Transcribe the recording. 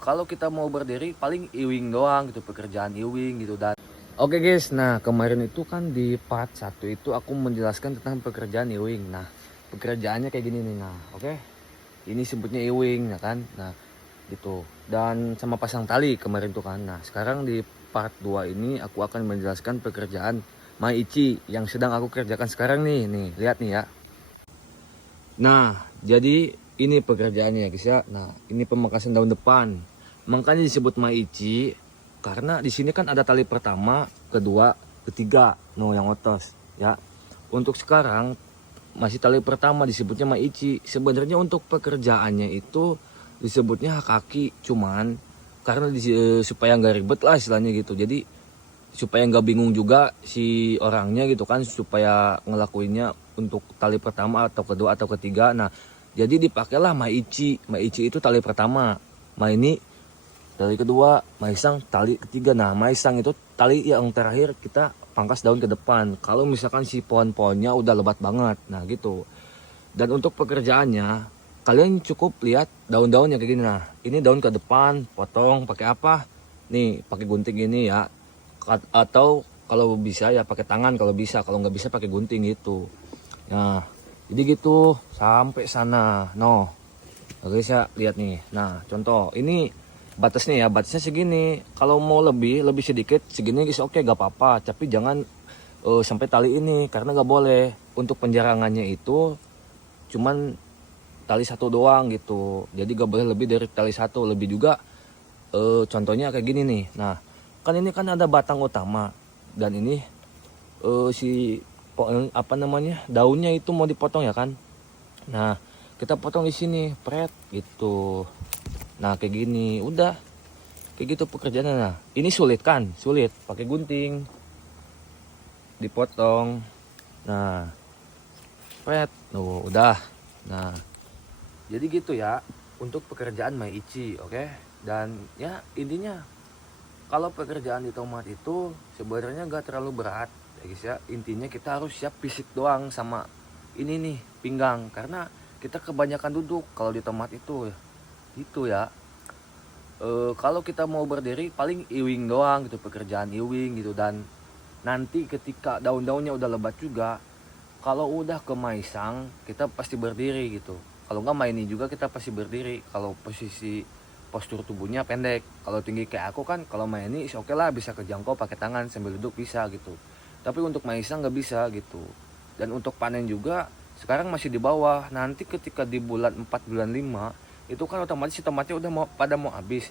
Kalau kita mau berdiri paling iwing doang gitu, pekerjaan iwing gitu. Dan oke guys, nah kemarin itu kan di part 1 itu aku menjelaskan tentang pekerjaan iwing. Nah, pekerjaannya kayak gini nih. Nah, oke. Ini sebutnya iwing ya kan. Nah, gitu. Dan sama pasang tali kemarin tuh kan. Nah, sekarang di part 2 ini aku akan menjelaskan pekerjaan Maichi yang sedang aku kerjakan sekarang nih. Nih, lihat nih ya. Nah, jadi ini pekerjaannya guys ya. Nah, ini pemangkasan daun depan. Makanya disebut Maichi karena di sini kan ada tali pertama, kedua, ketiga, no yang otos ya. Untuk sekarang masih tali pertama disebutnya Maichi. Sebenarnya untuk pekerjaannya itu disebutnya hakaki, cuman karena supaya nggak ribet lah istilahnya gitu. Jadi supaya nggak bingung juga si orangnya gitu kan, supaya ngelakuinnya untuk tali pertama atau kedua atau ketiga. Nah, jadi dipakailah Maichi. Maichi itu tali pertama, ini tali kedua, Maisang tali ketiga. Nah, Maisang itu tali yang terakhir kita pangkas daun ke depan kalau misalkan si pohon-pohonnya udah lebat banget. Nah, gitu. Dan untuk pekerjaannya kalian cukup lihat daun-daunnya kayak gini. Nah, ini daun ke depan potong pakai apa? Nih, pakai gunting ini ya. Atau kalau bisa ya pakai tangan kalau bisa, kalau nggak bisa pakai gunting gitu. Nah, jadi gitu sampai sana. No, oke saya lihat nih. Nah, contoh ini batasnya ya, batasnya segini. Kalau mau lebih sedikit segini guys, oke gak apa-apa. Tapi jangan sampai tali ini karena nggak boleh. Untuk penjarangannya itu cuman tali satu doang gitu. Jadi gak boleh lebih dari tali satu. Lebih juga contohnya kayak gini nih. Nah, kan ini kan ada batang utama dan ini si apa namanya, daunnya itu mau dipotong ya kan. Nah, kita potong di sini pret gitu. Nah, kayak gini udah kayak gitu pekerjaannya. Nah, ini sulit kan, sulit pakai gunting dipotong. Nah, pret tuh udah. Nah, jadi gitu ya untuk pekerjaan Maichi, oke. Dan ya intinya kalau pekerjaan di tomat itu sebenarnya gak terlalu berat ya guys ya. Intinya kita harus siap fisik doang sama ini nih pinggang, karena kita kebanyakan duduk kalau di tomat itu gitu ya. Kalau kita mau berdiri paling iwing doang gitu, pekerjaan iwing gitu. Dan nanti ketika daun-daunnya udah lebat juga, kalau udah ke maisang kita pasti berdiri gitu. Kalau nggak maini juga kita pasti berdiri kalau posisi postur tubuhnya pendek. Kalau tinggi kayak aku kan, kalau main ini oke lah, bisa kejangkau pakai tangan sambil duduk bisa gitu. Tapi untuk maisang nggak bisa gitu. Dan untuk panen juga sekarang masih di bawah. Nanti ketika di bulan 4 bulan 5 itu kan otomatis tomatnya udah pada mau habis.